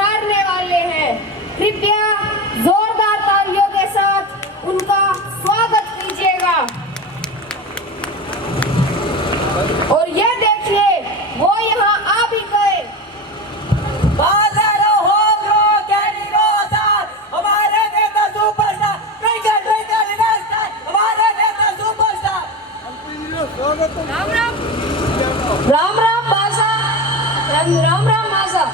थर्राने वाले हैं। कृपया जोरदार तालियों के साथ उनका स्वागत कीजिएगा। और ये देखिए, वो यहाँ आ भी गए। हमारे नेता सुपरस्टार, हमारे नेता सुपरस्टार। राम राम भाषा, राम राम भाषा।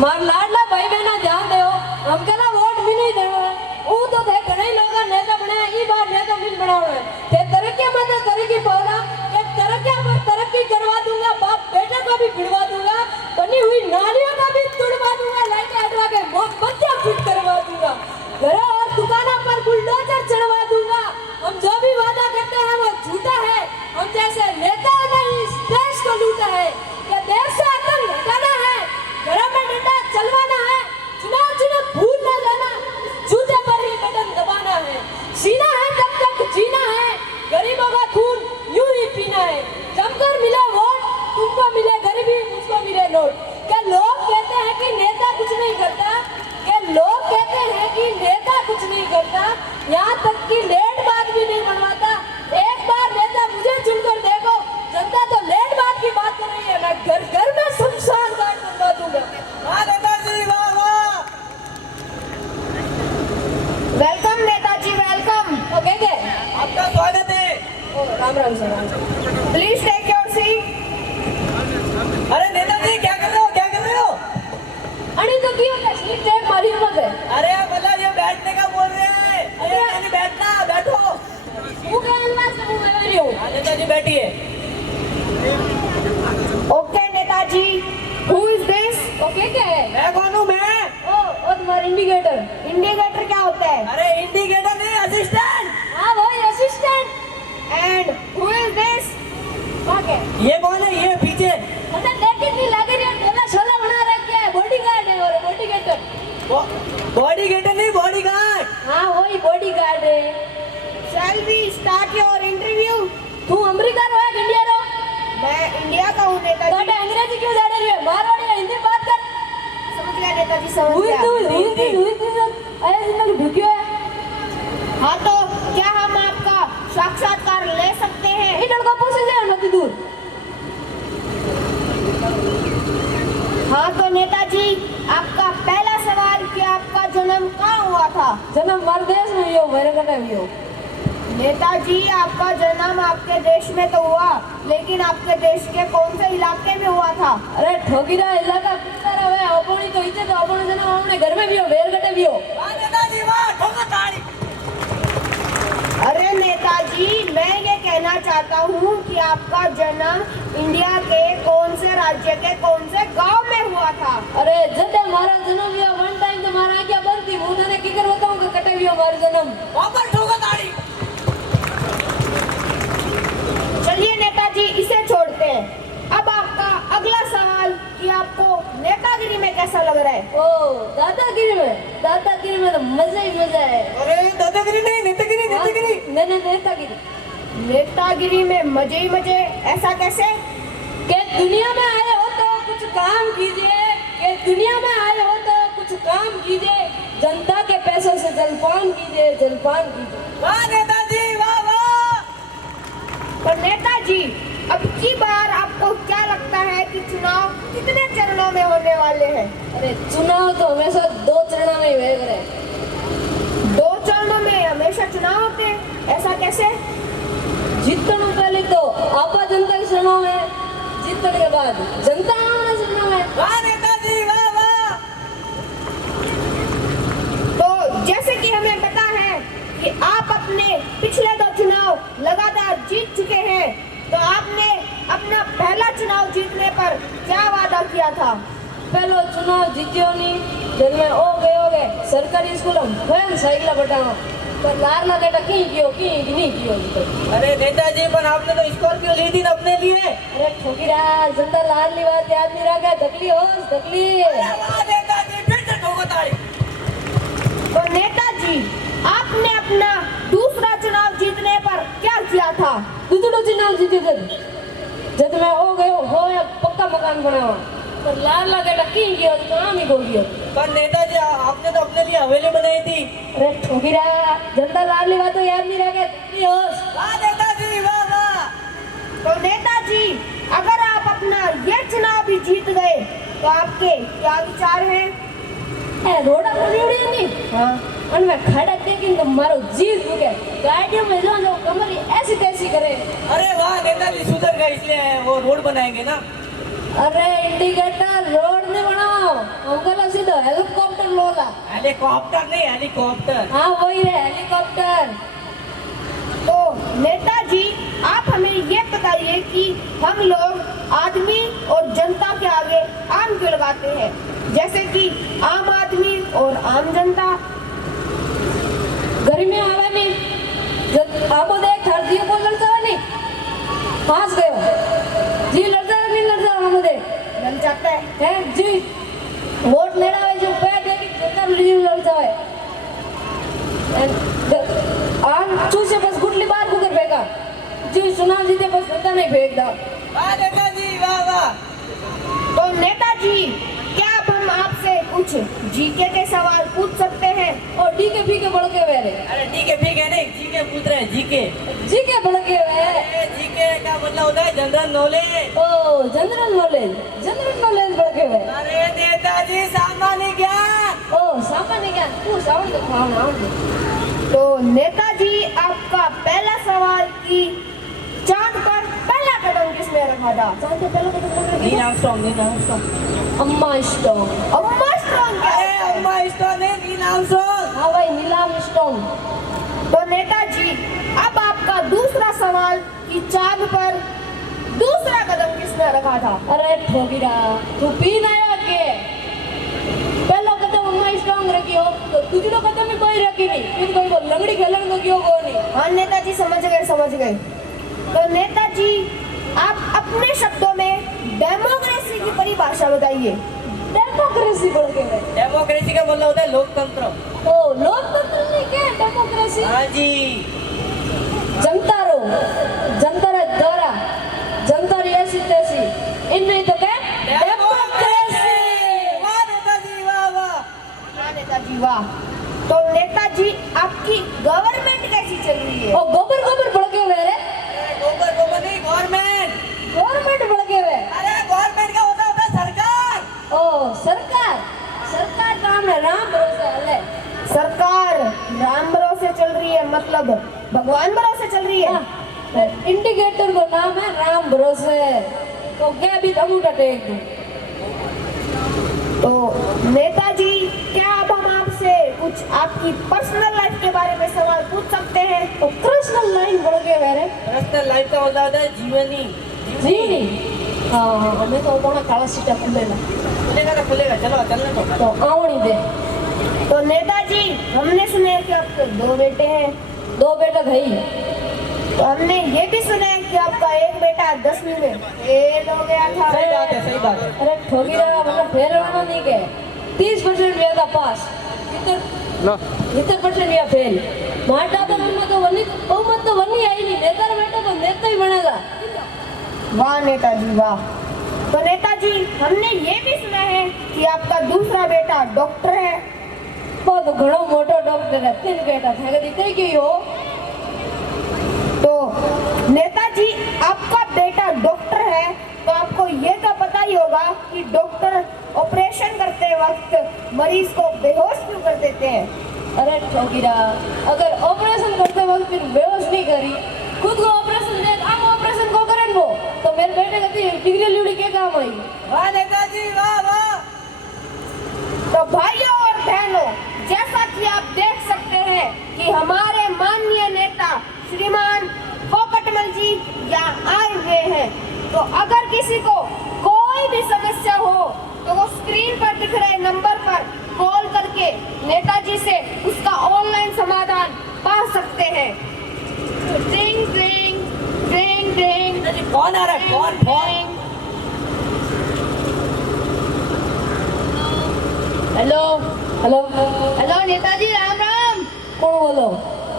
मार लाडला भाई बहना ध्यान दो, हम केला वोट भी नहीं देना है। वो तो थे घणे लोग नेता बने, ई बार नेता भी बनाओ है। ते तरक्की में तो तरक्की पाओला, एक तरक्की पर तरक्की करवा दूंगा, बाप बेटे को भी भिड़वा दूंगा, बनी हुई नालियों का भी तुड़वा दूंगा, लाइटें हटवा के मोमबत्तियां फिट करवा दूंगा, घरों और दुकानों पर बुलडोजर चढ़वा दूंगा। हम जो भी वादा करते हैं वो झूठा है। हम जैसे नेताओं ने इस देश को लूटा है। ये देश से आतंक हटाना है, घरों में डंडा चलवाना है, चुनाव भूल न जाना, जूते पर ही बटन दबाना है। सीना है तब तक जीना है, गरीबों का खून यूं ही पीना है। जमकर मिले वोट, तुमको मिले गरीबी, मुझको मिले नोट। क्या लोग कहते हैं कि नेता कुछ नहीं करता, क्या लोग कहते हैं कि नेता कुछ नहीं करता, यहाँ तक कि लेट बात भी नहीं बनवाता। एक बार नेता मुझे चुनकर देखो, जनता तो लेट बात की बात कर रही है, मैं घर घर में शमशान घाट बनवा दूंगा। Welcome Netaji, welcome. ओके के आपका स्वागत है। Ram Ram sir. Please take your seat. अरे नेताजी क्या कर रहे हो, क्या कर रहे हो? अड़ी तो क्यों का सीट टेक मारी मत है। अरे मतलब ये बैठने का बोल रहे हैं। अरे नहीं बैठना, बैठो। वो क्या अंदाज से मैं नहीं हूँ। नेताजी बैठिए। Okay Netaji, who is this? Okay क्या है? मैं कौन हूँ? मैं ओ तुम्हारा इंडिकेटर। इंडिकेटर क्या होता है? अरे इंडिकेटर नहीं, असिस्टेंट। हाँ वही assistant. And who is this? Okay ये कौन है? ये पीछे मतलब देख कितनी लगी रही है, बोला छोला बना रखा है, बॉडीगार्ड है और बॉडीगार्ड। बॉडीगार्ड नहीं, बॉडीगार्ड। हाँ वही बॉडीगार्ड है। Shall we start your interview? तू अमेरिका रो है इंडिया रो? मैं इंडिया का हूँ तो नेताजी। अंग्रेजी क्यों जा रही है? मारवाड़ी है, हिंदी बात कर। समझ गया नेताजी, समझ हुई गया। तू अरे जिंदगी ढुकियो है। हाँ तो क्या हम आपका साक्षात्कार ले सकते हैं? ये लड़का पूछे जाए मत दूर। हाँ तो नेताजी, आपका पहला सवाल कि आपका जन्म कहाँ हुआ था? जन्म हमारे देश में ही हो, मेरे घर में भी हो। नेताजी, आपका जन्म आपके देश में तो हुआ, लेकिन आपके देश के कौन से इलाके में हुआ था? अरे ठोकीरा इलाका कुत्ता रहा है, अपनी तो इज्जत है, अपने जन्म अपने घर में भी हो, वेरगटे भी हो। नेताजी वाह, ठोका ताड़ी। अरे नेताजी, मैं ये कहना चाहता हूँ कि आपका जन्म इंडिया के कौन से राज्य के कौन से गांव में हुआ था? अरे जब हमारा जन्म हुआ वन टाइम तो हमारा क्या बंद थी, मुंह ने किकर बताऊं कि कटे भी हमारा जन्म। वापस ठोका ताड़ी। चलिए नेताजी, इसे छोड़ते हैं। अब आपका अगला सवाल कि आपको नेतागिरी में कैसा लग रहा है? ओ दादागिरी में तो मजा ही मजा है। अरे दादागिरी नहीं, नेतागिरी, नेतागिरी। मैंने नेतागिरी नेतागिरी में मजे ही मजे, ऐसा कैसे? के दुनिया में आए हो तो कुछ काम कीजिए, के दुनिया में आए हो तो कुछ काम कीजिए, जनता के पैसों से जलपान कीजिए, जलपान कीजिए। वाह नेताजी, वाह वाह। पर नेताजी, अब की बार आपको क्या लगता है कि चुनाव कितने चरणों में होने वाले हैं? अरे चुनाव तो हमेशा 2 चरणों में ही वेग रहे। 2 चरणों में हमेशा चुनाव होते हैं, ऐसा कैसे? जीतने पहले तो आपा जनता के चरणों में, जीतने के बाद जनता के चरणों में। वाह नेताजी, वाह वाह। तो जैसे कि हमें पता है कि आप अपने पिछले 2 चुनाव लगातार जीत चुके हैं, तो आपने अपना पहला चुनाव जीतने पर क्या वादा किया था? पहलो चुनाव जीत्यो नहीं, जब मैं ओ गए सरकारी स्कूल में स्वयं साइकिल बटावा, पर लार ना बेटा की नहीं कियो तो। अरे नेताजी, पर आपने तो स्कॉर्पियो ली थी ना अपने लिए। अरे ठोकीरा जिंदा लार ली बात याद नहीं रखा, धकली हो धकली। वाह नेताजी, फिर से ठोका ताड़ी। तो नेताजी, आपने अपना दूसरा चुनाव जीतने पर क्या किया था? दूसरा चुनाव जीते जब मैं हो गयो हो या पक्का मकान बनावा, पर लाडला बेटा की गयो काम ही हो गयो। पर नेताजी आपने तो अपने लिए हवेली बनाई थी। अरे ठोकीरा जनता लाडली बात तो याद नहीं रखे की होश। वाह नेताजी वाह वाह। तो नेताजी अगर आप अपना ये चुनाव भी जीत गए तो आपके क्या विचार हैं? ए रोड़ा पड़ी उड़ी नहीं हाँ और मैं खड़ा देखी तो मारो जीव दुखे गाड़ियों में जो कमरी ऐसी तैसी करे। अरे वाह नेताजी सुधर गए इसलिए वो रोड बनाएंगे ना। अरे इंडिकेटर रोड नहीं बनाओ हमको सीधा हेलीकॉप्टर लोला। हेलीकॉप्टर नहीं हेलीकॉप्टर। हाँ वही है हेलीकॉप्टर। तो नेताजी आप हमें ये बताइए कि हम लोग आदमी और जनता के आगे आम क्यों लगाते हैं, जैसे कि आम आदमी और आम जनता। गर्मी आवे नहीं जब आपको देख हर जी को लड़ता है नहीं पास गयो जी लड़ता है नहीं लड़ता हमको देख लग जाता है। हैं जी वोट लेना है जो पे देखी जनता लीव लड़ता है आम चूसे बस गुटली बार कुकर फेंका जी चुनाव जीते बस जनता नहीं फेंक दा। वाह नेताजी वाह वाह। तो नेताजी क्या अब हम आपसे कुछ जीके के सवाल पूछ सकते हैं? और डी के फी के बढ़ के हुए रे अरे ठीक है नहीं जीके पूछ रहे हैं जीके। जी के बढ़ के हुए अरे जीके का मतलब होता है जनरल नॉलेज। ओ जनरल नॉलेज बढ़ के हुए। अरे नेताजी सामान्य ज्ञान। ओ सामान्य ज्ञान तू सामान्य भावना। तो नेताजी आपका पहला सवाल कि चांद पर पहला कदम किसने रखा था? चांद पे पहला कदम कौन नील रखा? आर्मस्ट्रांग। अम्मा स्टोन। अम्मा स्ट्रॉन्ग क्या अरे होता है? अम्मा स्टोन है नील आर्मस्ट्रांग। हाँ भाई नीलाम स्टोन। तो नेताजी अब आपका दूसरा सवाल कि चांद पर दूसरा कदम किसने रखा था? अरे ठोकीरा तू पी ना के पहला कदम अम्मा स्टोन रखी हो तो दूसरा कदम में कोई रखी नहीं फिर कोई को लंगड़ी खेलन को क्यों को नहीं। हाँ नेताजी समझ गए। तो नेताजी आप अपने शब्दों में डेमोक्रेसी की परिभाषा बताइए। डेमोक्रेसी बोल के वे। डेमोक्रेसी का मतलब होता है लोकतंत्र। ओ लोकतंत्र नहीं क्या डेमोक्रेसी? हाँ जी। जनता रो जनता रे द्वारा जनता री ऐसी तैसी इन नहीं तो क्या डेमोक्रेसी। वाह नेताजी वाह वाह। हाँ नेताजी वाह। तो नेताजी आपकी गवर्नमेंट कैसी चल रही है? ओ गोबर बढ़ के हुए रे गोबर नहीं गवर्नमेंट। गवर्नमेंट बढ़ के हुए। अरे गवर्नमेंट का होता है सरकार। ओ सरकार काम है राम भरोसे हले। सरकार राम भरोसे चल रही है मतलब भगवान भरोसे चल रही है। इंडिकेटर को नाम है राम भरोसे तो क्या भी तमुटा टेक दूं। तो नेताजी क्या अब हम आपसे कुछ आपकी पर्सनल लाइफ के बारे में सवाल पूछ सकते हैं? तो पर्सनल लाइन बढ़ के हुए रे पर्सनल लाइफ का मतलब होता है जीवनी। जीवनी। हाँ हमें तो बोला काला सीटा खुलेगा खुलेगा चलो चलने तो आवनी दे। तो नेताजी हमने सुना है कि आपके 2 बेटे हैं। 2 बेटा भाई तो हमने ये भी सुना है कि आपका एक बेटा 10वीं में फेल हो गया था। सही बात है। अरे ठोकी रहा मतलब फेल होना नहीं के 30% गया था पास 70% गया फेल। माटा तो मम्मा तो वनी बहुमत तो वनी आई नहीं नेता रा बेटा तो नेता ही बनेगा। वाह नेताजी वाह। तो नेताजी हमने ये भी सुना है कि आपका दूसरा बेटा डॉक्टर है। बहुत घणो मोटो डॉक्टर है 3 बेटा था दिते क्यों हो। तो नेताजी आपका बेटा डॉक्टर है तो आपको ये तो पता ही होगा कि डॉक्टर ऑपरेशन करते वक्त मरीज को बेहोश क्यों कर देते हैं? अरे ठोकीरा अगर ऑपरेशन करते वक्त फिर बेहोश नहीं करी खुद को ऑपरेशन दे हम ऑपरेशन को करें वो तो मेरे बेटे का डिग्री ल्यूडी के काम आई। वाह नेताजी वाह वाह। तो भाइयों और बहनों जैसा कि आप देख सकते हैं कि हमारे माननीय नेता श्रीमान फोकटमल जी यहाँ आए हुए हैं। तो अगर किसी को कोई भी समस्या हो तो वो स्क्रीन पर दिख रहे नंबर पर कॉल करके नेताजी से उसका ऑनलाइन समाधान पा सकते हैं। ड्रिंग ड्रिंग ड्रिंग ड्रिंग। नेताजी कौन आ रहा है कौन? Hello hello hello Netaji Ram Ram. कौन बोलो?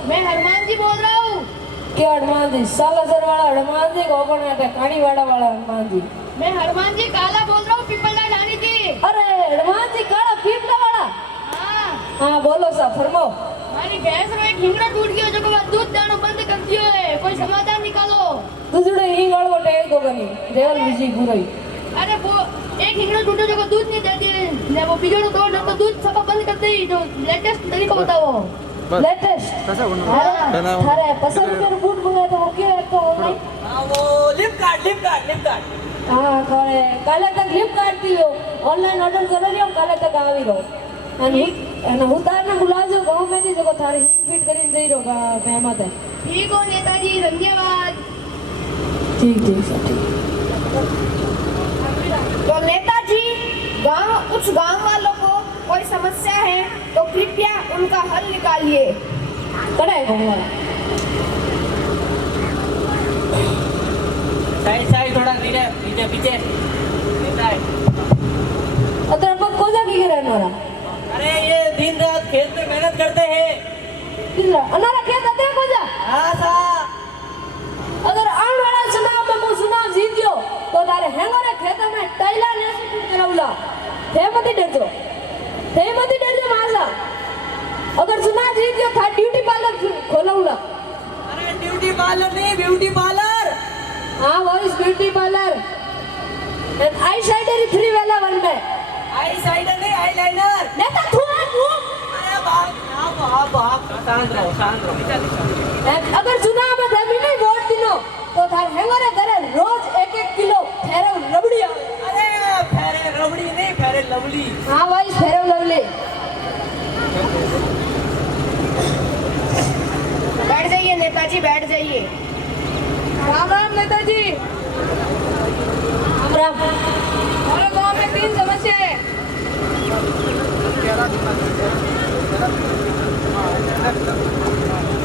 मैं हनुमान जी बोल रहा हूँ। क्या हनुमान जी सालासर वाला हनुमान जी गोकर्ण है कानी वाला हनुमान जी। मैं हनुमान जी काला बोल रहा हूँ पिपलदा अरे हनुमान जी काला पीपला वाला हाँ हाँ बोलो सा फरमाओ मारी भैंस में एक हिंगड़ा टूट गयो जो के दूध देना बंद कर दियो है कोई समाधान निकालो तुझड़े ही गाल को टेक को गनी देवल विजी पूरी अरे वो एक हिंगड़ा टूटा जो को दूध नहीं देती है ने वो बिगड़ दो ना तो दूध सब बंद कर दे जो लेटेस्ट तरीका बताओ लेटेस्ट अरे पसंद कर बूट मंगाए तो वो क्यों है तो ऑनलाइन हाँ वो लिप कार्ड हाँ करे काले तक लिप काटती हो ऑनलाइन ऑर्डर कर रही हो काले तक आवी रहो અને હું તારને બોલાવજો ગામ માંથી જો તારી હિંગ ફિટ કરીને જઈ રહ્યો બેમાં તે ठीक हो नेताजी धन्यवाद ठीक ठीक सर ठीक तो नेताजी उस गांव वालों को कोई समस्या है तो कृपया उनका हल निकालिए कड़ाई गाँव वाला साइड थोड़ा धीरे पीछे नेता है। अतर अपन कोजा की रहने वाला अरे ये दिन रात खेत में मेहनत करते हैं। किधर अनारा खेत आते कोजा हाँ सा अगर आने वाला चुनाव में मैं चुनाव जीत गयो तो तारे हेंगोरे खेत में टाइला ने कराऊला थे मत डरजो मासा अगर चुनाव जीत गयो था ड्यूटी पार्लर खोलाऊला अरे ड्यूटी पार्लर नहीं ब्यूटी पार्लर हाँ वो इस ब्यूटी पार्लर एंड आई शाइडर फ्री वाला वन में आई साइडर नहीं आई लाइनर। नेता थोड़ा तू अरे बाप शांत रहो अगर चुनाव में जमीन नहीं वोट दिनो तो थार हेंगोरे घरे रोज 1-1 किलो फेरव लबड़ी आवे अरे फेरे रबड़ी नहीं फेरे लवली। हाँ भाई फेरव लवली बैठ जाइए नेताजी बैठ जाइए राम राम नेताजी राम राम हमारे गांव में 3 समस्या है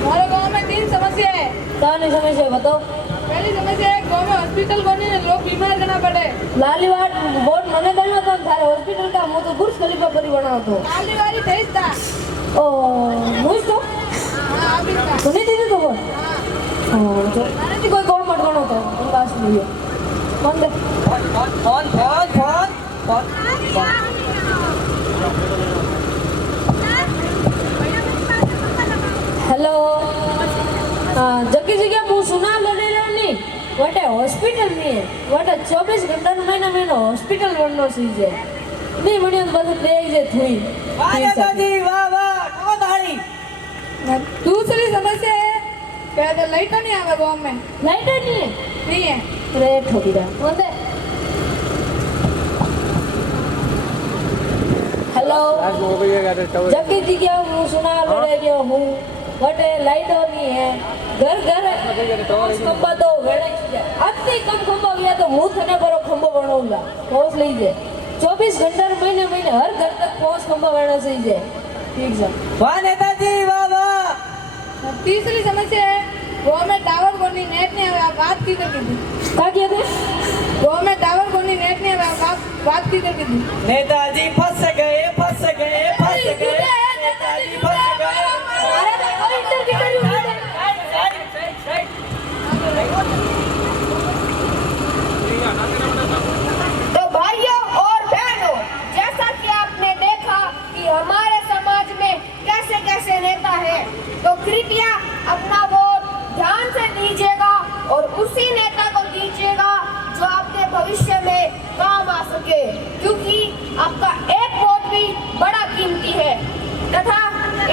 हमारे गांव में 3 समस्या है कौन सी समस्या है बताओ पहली समस्या है गांव में हॉस्पिटल बने लोग बीमार करना पड़े लालीवाट वोट मने देना तो थारे हॉस्पिटल का मो तो बुर्ज खलीफा परी बनाओ तो लालीवाड़ी थेस था ओ मुझ तो हां अभी था सुनी दीदी तो वो हां तो मैंने जी कोई कौन मत बनो तो उन पास नहीं है कौन दे फोन हेलो जगी जगह मु सुना लड़े नहीं वटे हॉस्पिटल में वटे 24 घंटा महीना हॉस्पिटल बननो सीजे नहीं बढ़िया बस देख जे थुई वाह नेताजी वाह कौन धाड़ी। दूसरी समस्या है क्या लाइट नहीं आवे गांव में लाइट नहीं है अरे ठोकी रहा बोलते हेलो जबकि जी क्या हूँ सुना लड़े जो हूँ बटे लाइट नहीं है घर खंबा तो वेड़े अति कम खंबा गया तो मुंह थने पर खंबो बनाऊंगा पहुंच लीजिए 24 घंटा महीने हर घर तक पहुंच खंबा वेड़ा चाहिए ठीक है वाह नेताजी वाह। तीसरी समस्या है गाँव में टावर कोनी नेट नहीं आवे बात की करके दी क्या किया थे गाँव में टावर कोनी नेट नहीं आवे बात की करके दी नेताजी फंस गए नेताजी फंस गए। अरे तो कोई इंटरव्यू करी तो भाइयों और बहनों जैसा कि आपने देखा कि हमारे समाज में कैसे कैसे नेता है तो कृपया अपना वोट ध्यान से दीजिएगा और उसी नेता को दीजिएगा जो आपके भविष्य में काम आ सके क्योंकि आपका एक वोट भी बड़ा कीमती है तथा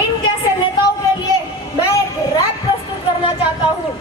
इन जैसे नेताओं के लिए मैं एक रैप प्रस्तुत करना चाहता हूँ।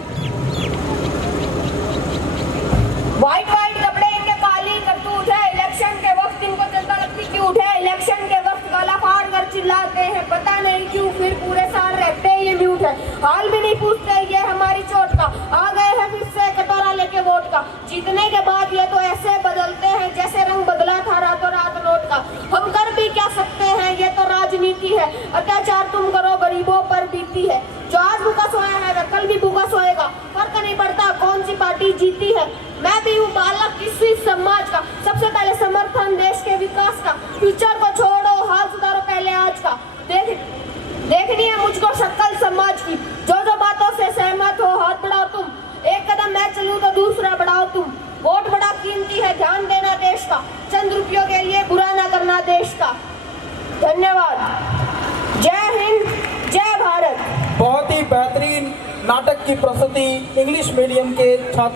व्हाइट कपड़े इनके काली करतू उठे इलेक्शन के वक्त इनको चलता लगती क्यों उठे इलेक्शन के वक्त गला फाड़ कर चिल्लाते हैं पता नहीं क्यों फिर पूरे साल रहते हैं ये म्यूट है हाल भी नहीं पूछते ये हमारी चोट का आ गए हैं फिर से कटोरा लेके वोट का जीतने के बाद ये तो ऐसे बदलते हैं जैसे रंग बदला था रातों रात नोट का हम कर भी क्या सकते हैं ये तो राजनीति है अत्याचार तुम करो गरीबों पर बीती है जो आज भूखा सोया है वह कल भी भूखा सोएगा फर्क नहीं पड़ता कौन सी पार्टी जीती है मैं भी हूँ बालक किसी समाज का सबसे पहले समर्थन देश के विकास का फ्यूचर को छोड़ो हाल सुधारो पहले आज का देखनी है मुझको शक्ल समाज की जो बातों से सहमत हो हाथ बढ़ाओ तुम एक कदम मैं चलूं तो दूसरा बढ़ाओ तुम वोट बड़ा कीमती है ध्यान देना देश का चंद रुपयों के लिए बुरा ना अपना देश का। धन्यवाद। जय हिंद, जय भारत। बहुत ही बेहतरीन नाटक की प्रस्तुति इंग्लिश मीडियम के छात्र